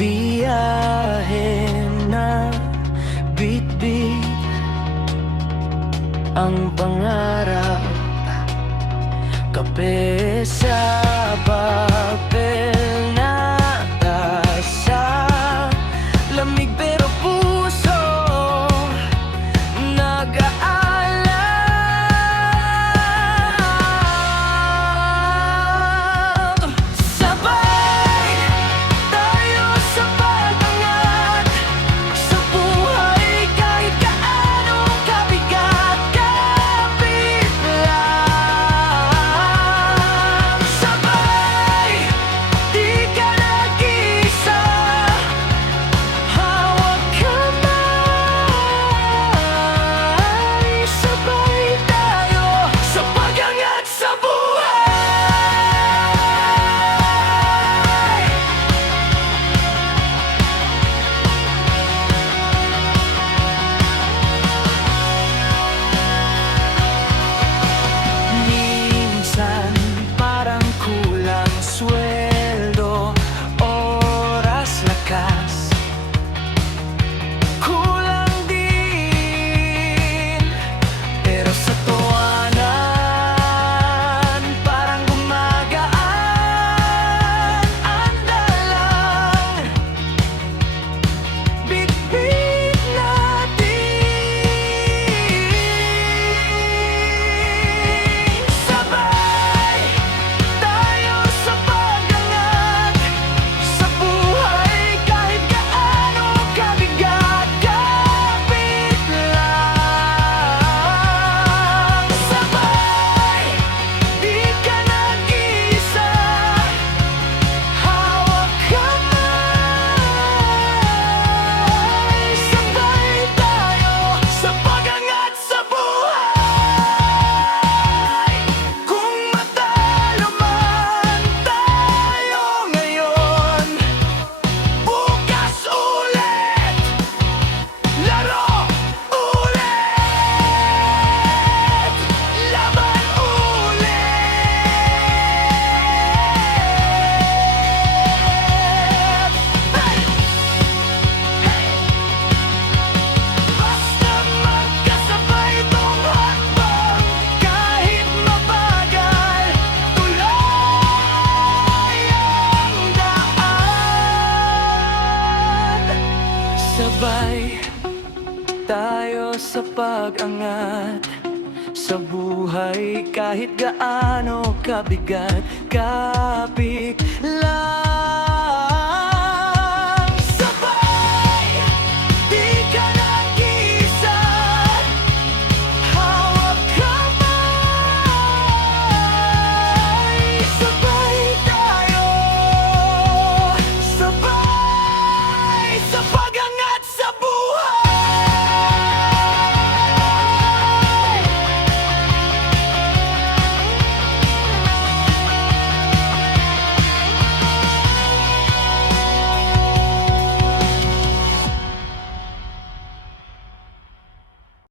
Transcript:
biyahe na bitbit ang pangarap. Kape sa papel na tasa, lamig pero puso nag-aalab. Sabay tayo sa pag-angat sa buhay, kahit gaano kabigat, kapit lang. Sabay, di ka nag-isa, hawak kamay. Sabay tayo sa pag-angat sa buhay. Minsan parang kulang sweldo, oras, lakas, kulang din. Pero sa tuwanan parang gumagaan ang dalang. Bitbit natin. Sabay tayo sa pag-angat sa buhay, kahit gaano kabigat, kapit lang. Sabay, di ka nag-isa, hawak kamay. Sabay tayo sa pag-angat sa buhay. Kung matalo man tayo ngayon, bukas ulit, laro ulit, laban ulit. Hey! Basta magkasabay tong hakbang, kahit mabagal, tuloy ang daan. Sabay tayo sa pag-angat sa buhay, kahit gaano kabigat, kapit lang.